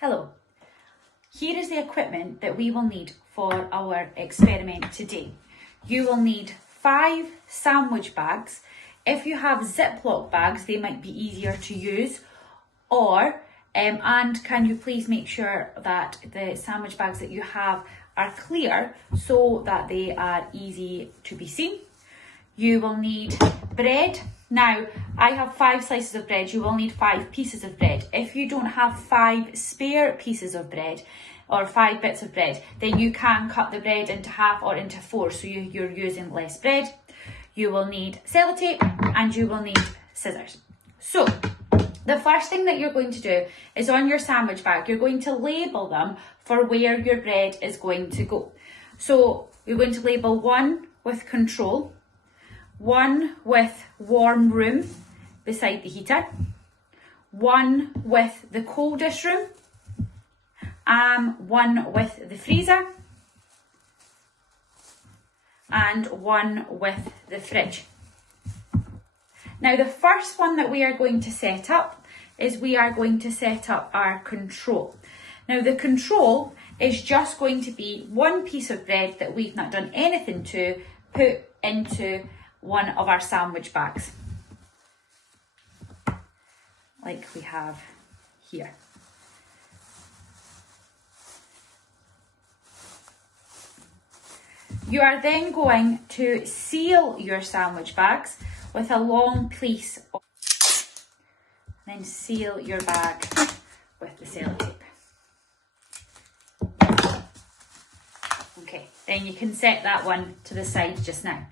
Hello, here is the equipment that we will need for our experiment today. You will need 5 sandwich bags. If you have Ziploc bags, they might be easier to use. And can you please make sure that the sandwich bags that you have are clear so that they are easy to be seen. You will need bread. Now, I have 5 slices of bread. You will need 5 pieces of bread. If you don't have 5 spare pieces of bread or 5 bits of bread, then you can cut the bread into half or into 4, so you're using less bread. You will need sellotape and you will need scissors. So, the first thing that you're going to do is on your sandwich bag, you're going to label them for where your bread is going to go. So, you're going to label 1 with control, 1 with warm room beside the heater, 1 with the coldest room, 1 with the freezer, and 1 with the fridge. Now the first one that we are going to set up is we are going to set up our control. Now the control is just going to be 1 piece of bread that we've not done anything to put into one of our sandwich bags, like we have here. You are then going to seal your sandwich bags with a long piece of, then seal your bag with the sellotape. Okay, then you can set that one to the side just now.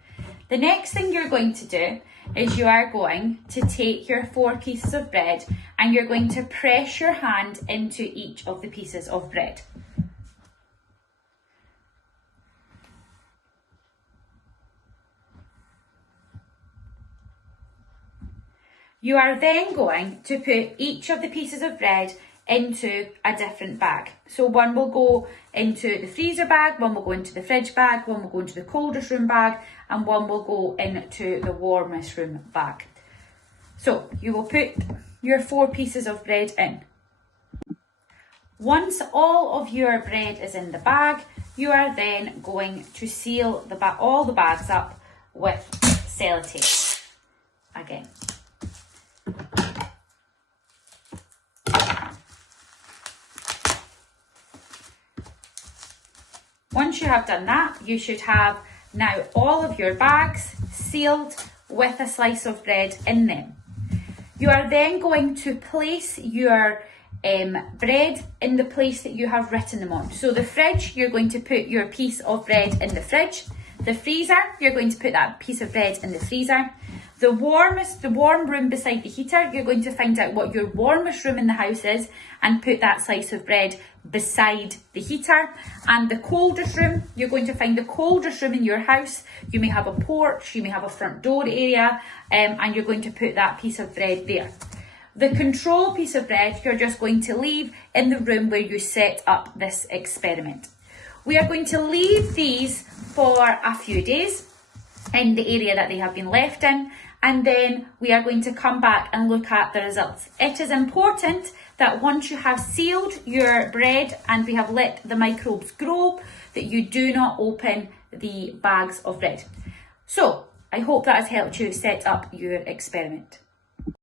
The next thing you're going to do is you are going to take your 4 pieces of bread and you're going to press your hand into each of the pieces of bread. You are then going to put each of the pieces of bread into a different bag. So 1 will go into the freezer bag, 1 will go into the fridge bag, 1 will go into the coldest room bag, and 1 will go into the warmest room bag. So you will put your 4 pieces of bread in. Once all of your bread is in the bag, you are then going to seal all the bags up with sellotape again. Once you have done that, you should have now all of your bags sealed with a slice of bread in them. You are then going to place your bread in the place that you have written them on. So the fridge, you're going to put your piece of bread in the fridge. The freezer, you're going to put that piece of bread in the freezer. The warm room beside the heater, you're going to find out what your warmest room in the house is and put that slice of bread beside the heater. And the coldest room, you're going to find the coldest room in your house. You may have a porch, you may have a front door area, and you're going to put that piece of bread there. The control piece of bread, you're just going to leave in the room where you set up this experiment. We are going to leave these for a few days in the area that they have been left in, and then we are going to come back and look at the results. It is important that once you have sealed your bread and we have let the microbes grow, that you do not open the bags of bread. So I hope that has helped you set up your experiment.